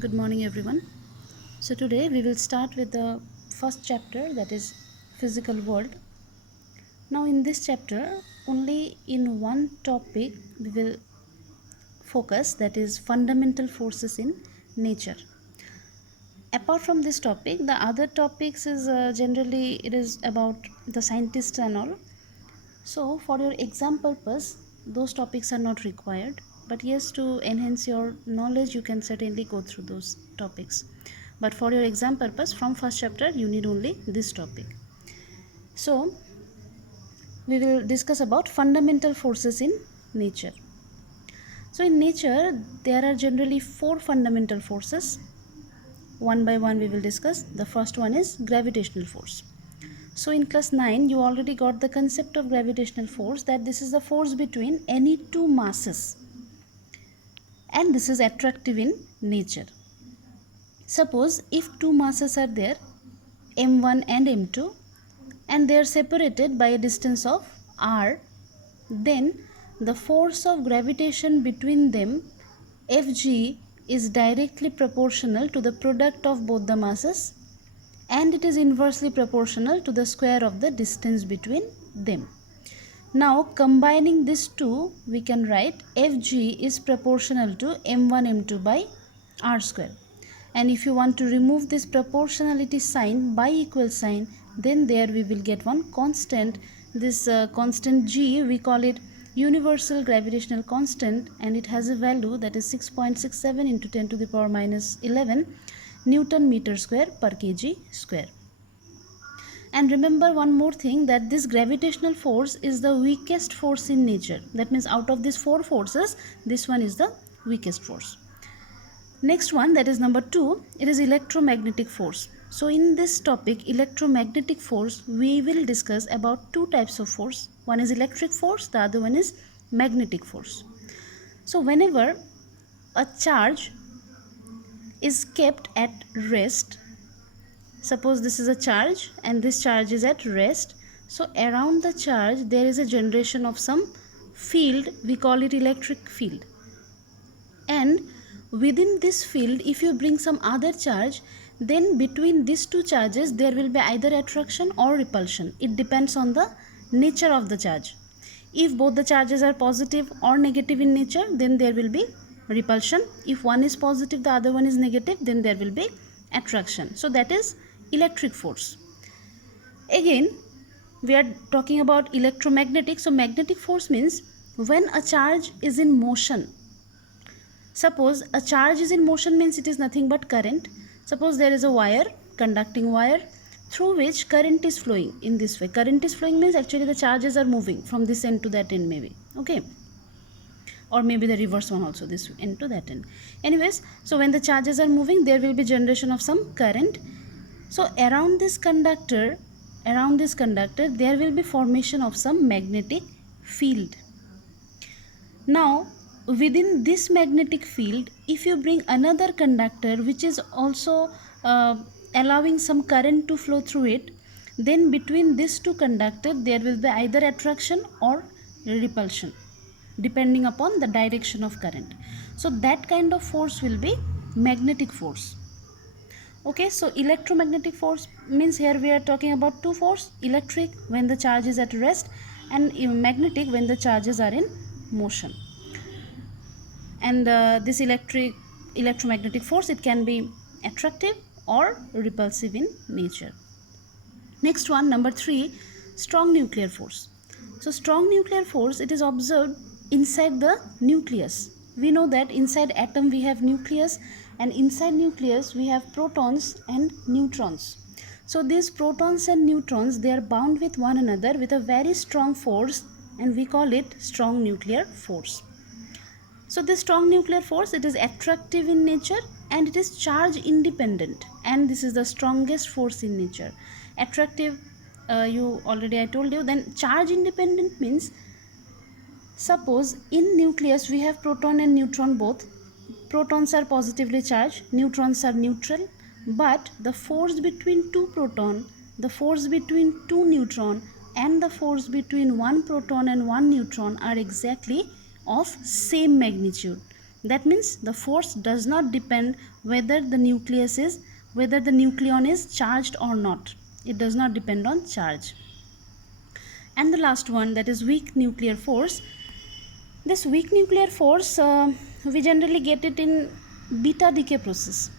Good morning, everyone. So, today we will start with the first chapter, that is physical world. Now, in this chapter, only in one topic we will focus, that is fundamental forces in nature. Apart from this topic, the other topics is generally it is about the scientists and all. So, for your exam purpose, those topics are not required. But yes, to enhance your knowledge, you can certainly go through those topics. But for your exam purpose, from first chapter, you need only this topic. So, we will discuss about fundamental forces in nature. So, in nature, there are generally four fundamental forces. One by one, we will discuss. The first one is gravitational force. So in class 9 you already got the concept of gravitational force, that this is the force between any two masses, and this is attractive in nature. Suppose if two masses are there, m1 and m2, and they are separated by a distance of r, then the force of gravitation between them, Fg, is directly proportional to the product of both the masses, and it is inversely proportional to the square of the distance between them. Now combining these two, we can write Fg is proportional to m1 m2 by r square. And if you want to remove this proportionality sign by equal sign, then there we will get one constant. This constant g, we call it universal gravitational constant, and it has a value that is 6.67 into 10 to the power minus 11 Newton meter square per kg square. And remember one more thing, that this gravitational force is the weakest force in nature. That means out of these four forces, this one is the weakest force. Next one, that is number 2, it is electromagnetic force. So in this topic, electromagnetic force, we will discuss about two types of force. One is electric force, the other one is magnetic force. So whenever a charge is kept at rest, suppose this is a charge and this charge is at rest, so around the charge there is a generation of some field, we call it electric field. And within this field, if you bring some other charge, then between these two charges there will be either attraction or repulsion. It depends on the nature of the charge. If both the charges are positive or negative in nature, then there will be repulsion. If one is positive, the other one is negative, then there will be attraction. So that is electric force. Again, we are talking about electromagnetic. So magnetic force means when a charge is in motion. Suppose a charge is in motion means it is nothing but current. Suppose there is a wire, conducting wire, through which current is flowing in this way. Current is flowing means actually the charges are moving from this end to that end, maybe. Okay. Or maybe the reverse one also, this end to that end. Anyways, so when the charges are moving, there will be generation of some current. So around this conductor, there will be formation of some magnetic field. Now within this magnetic field, if you bring another conductor which is also allowing some current to flow through it, then between these two conductors there will be either attraction or repulsion depending upon the direction of current. So that kind of force will be magnetic force. Okay, so electromagnetic force means here we are talking about two force: electric when the charge is at rest, and magnetic when the charges are in motion. And this electromagnetic force, it can be attractive or repulsive in nature. Next one, number 3, strong nuclear force. So strong nuclear force, it is observed inside the nucleus. We know that inside atom we have nucleus, and inside nucleus we have protons and neutrons. So these protons and neutrons, they are bound with one another with a very strong force, and we call it strong nuclear force. So this strong nuclear force, it is attractive in nature and it is charge independent, and this is the strongest force in nature. Attractive, I told you. Then charge independent means, suppose in nucleus we have proton and neutron both. Protons are positively charged, neutrons are neutral, but the force between two proton, the force between two neutron, and the force between one proton and one neutron are exactly of same magnitude. That means the force does not depend whether the nucleon is charged or not. It does not depend on charge. And the last one, that is weak nuclear force. This weak nuclear force, we generally get it in beta decay process.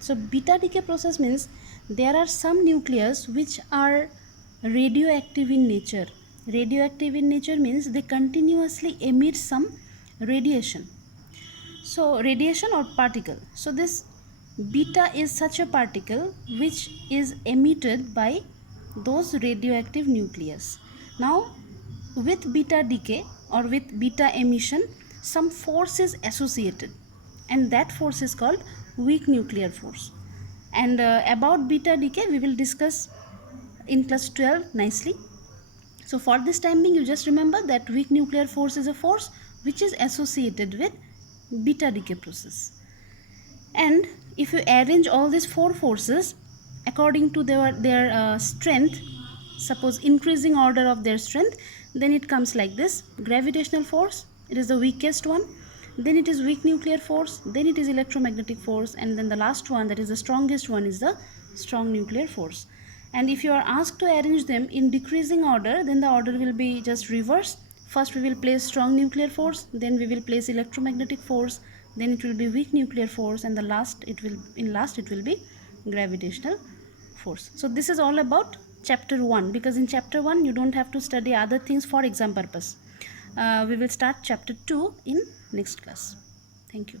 So beta decay process means there are some nucleus which are radioactive in nature. Radioactive in nature means they continuously emit some radiation. So radiation or particle. So this beta is such a particle which is emitted by those radioactive nucleus. Now with beta decay or with beta emission, some force is associated, and that force is called weak nuclear force. And about beta decay we will discuss in class 12 nicely. So for this time being, you just remember that weak nuclear force is a force which is associated with beta decay process. And if you arrange all these four forces according to their strength, suppose increasing order of their strength, then it comes like this: gravitational force, it is the weakest one, then it is weak nuclear force, then it is electromagnetic force, and then the last one, that is the strongest one, is the strong nuclear force. And if you are asked to arrange them in decreasing order, then the order will be just reverse. First we will place strong nuclear force, then we will place electromagnetic force, then it will be weak nuclear force, and the last it will be gravitational force. So this is all about chapter 1, because in chapter 1 you don't have to study other things for exam purpose. We will start chapter 2 in next class. Thank you.